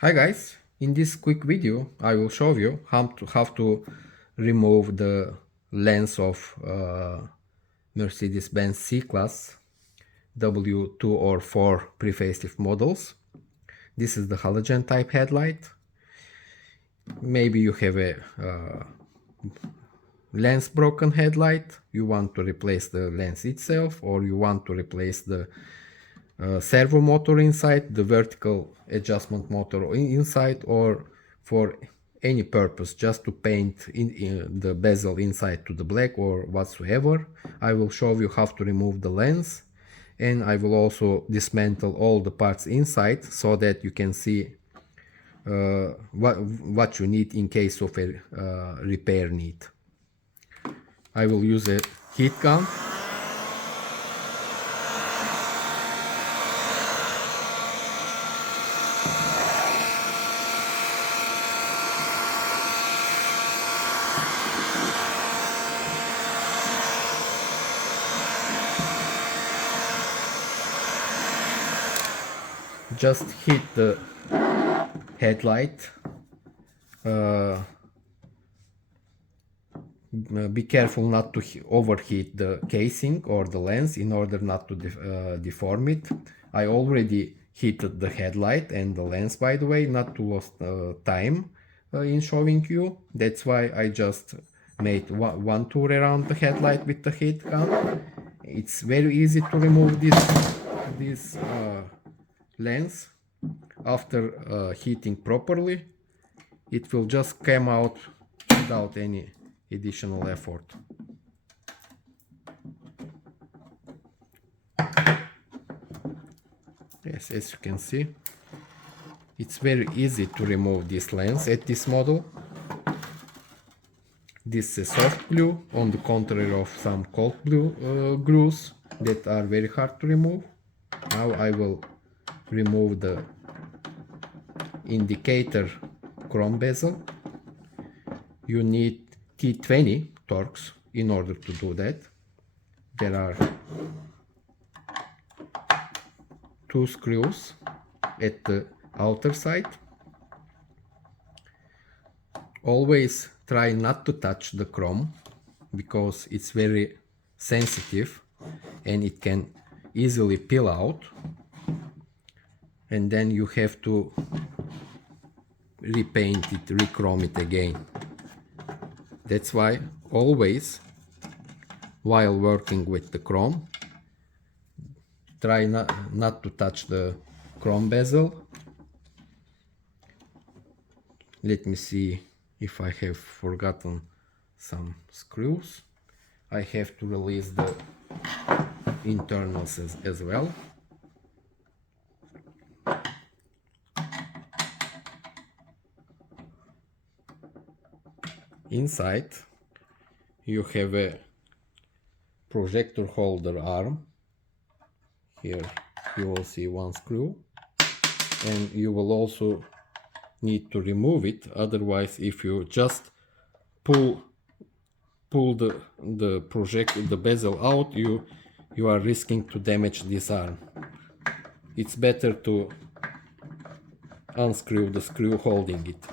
Hi guys, in this quick video I will show you how to remove the lens of Mercedes-Benz C-Class W204 pre-facelift models. This is the halogen type headlight. Maybe you have a lens broken headlight, you want to replace the lens itself, or you want to replace the servo motor inside, the vertical adjustment motor inside, or for any purpose, just to paint in the bezel inside to the black or whatsoever. I will show you how to remove the lens, and I will also dismantle all the parts inside so that you can see what you need in case of a repair need. I will use a heat gun. Just hit the headlight. Be careful not to overheat the casing or the lens in order not to deform it. I already heated the headlight and the lens, by the way, not to lose time in showing you. That's why I just made one tour around the headlight with the heat gun. It's very easy to remove this lens. After heating properly, it will just come out without any additional effort. Yes, as you can see, it's very easy to remove this lens at this model. This is soft glue, on the contrary of some cold glue glues that are very hard to remove. Now I will remove the indicator chrome bezel. You need T20 Torx in order to do that. There are 2 screws at the outer side. Always try not to touch the chrome because it's very sensitive and it can easily peel out, and then you have to repaint it, rechrome it again. That's why always, while working with the chrome, try not to touch the chrome bezel. Let me see if I have forgotten some screws. I have to release the internals as well. Inside you have a projector holder arm. Here you will see one screw, and you will also need to remove it. Otherwise, if you just pull the bezel out, you are risking to damage this arm. It's better to unscrew the screw holding it.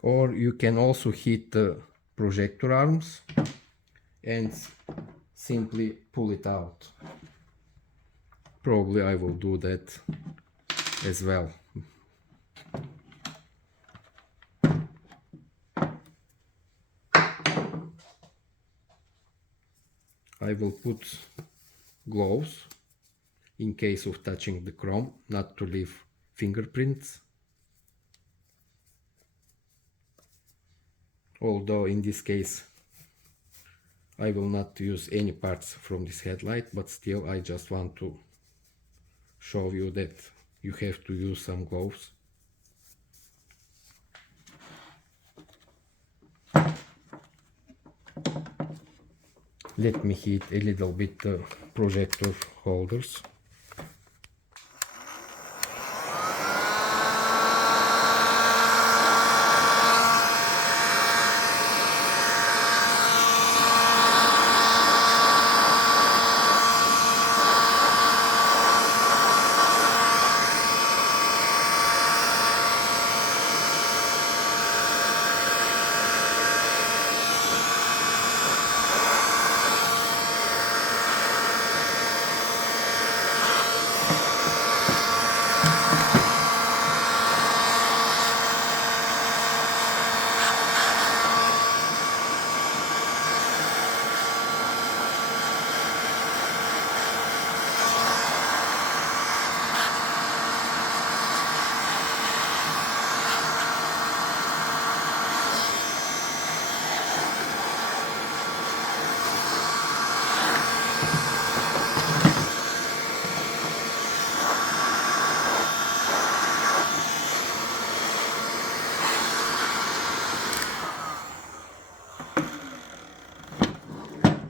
Or you can also heat the projector arms and simply pull it out. Probably I will do that as well. I will put gloves in case of touching the chrome, not to leave fingerprints. Although in this case I will not use any parts from this headlight, but still I just want to show you that you have to use some gloves. Let me heat a little bit the projector holders.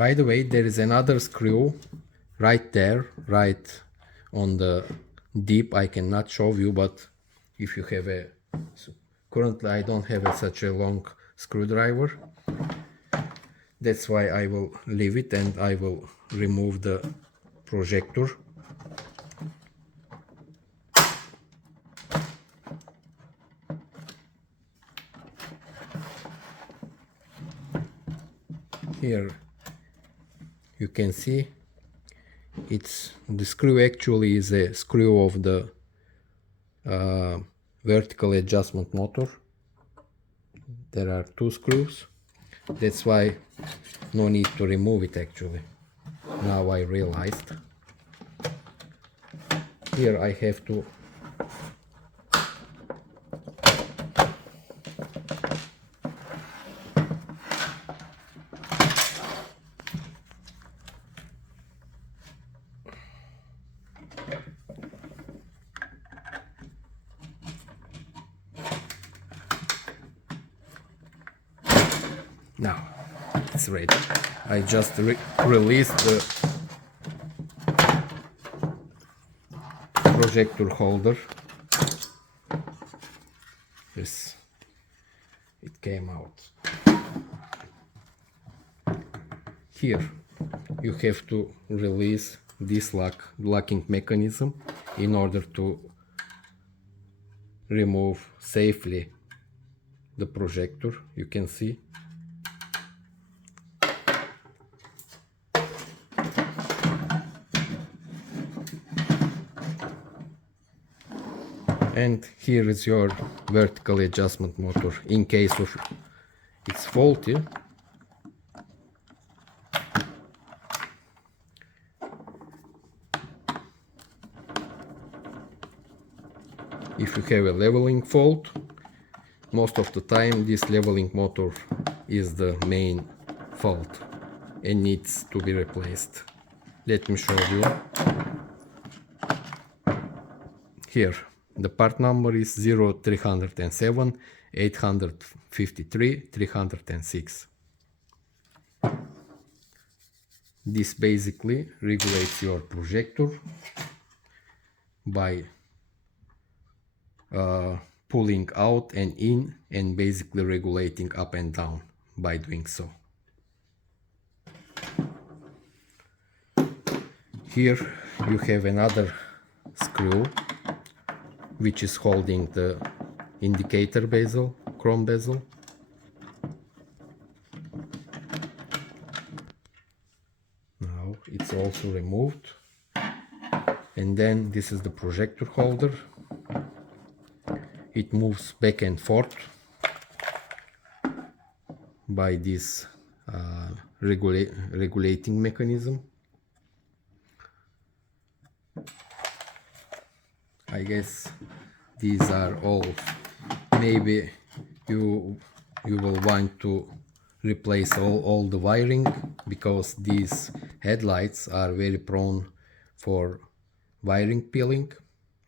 By the way, there is another screw right there, right on the deep. I cannot show you, but if you have a, currently I don't have such a long screwdriver. That's why I will leave it, and I will remove the projector. Here you can see the screw actually is a screw of the vertical adjustment motor. There are two screws. That's why no need to remove it actually. Now I realized. Here I have to now it's ready. I just released the projector holder. Yes, it came out. Here you have to release this locking mechanism in order to remove safely the projector. You can see. And here is your vertical adjustment motor in case of it's faulty. If you have a leveling fault, most of the time this leveling motor is the main fault and needs to be replaced. Let me show you. Here the part number is 0307 853 306. This basically regulates your projector by pulling out and in, and basically regulating up and down by doing so. Here you have another screw which is holding the indicator bezel, chrome bezel. Now it's also removed. And then this is the projector holder. It moves back and forth by this regulating mechanism. I guess these are all. Maybe you will want to replace all the wiring, because these headlights are very prone for wiring peeling.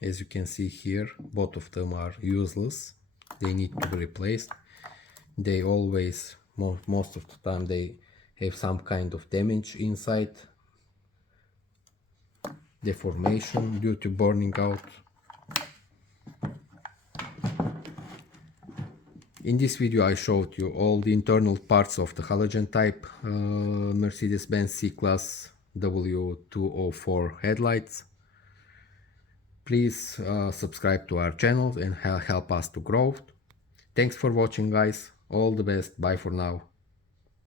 As you can see here, both of them are useless. They need to be replaced. They always, most of the time, they have some kind of damage inside, deformation due to burning out. In this video I showed you all the internal parts of the halogen type Mercedes-Benz C-Class W204 headlights. Please subscribe to our channel and help us to grow. Thanks for watching, guys. All the best. Bye for now.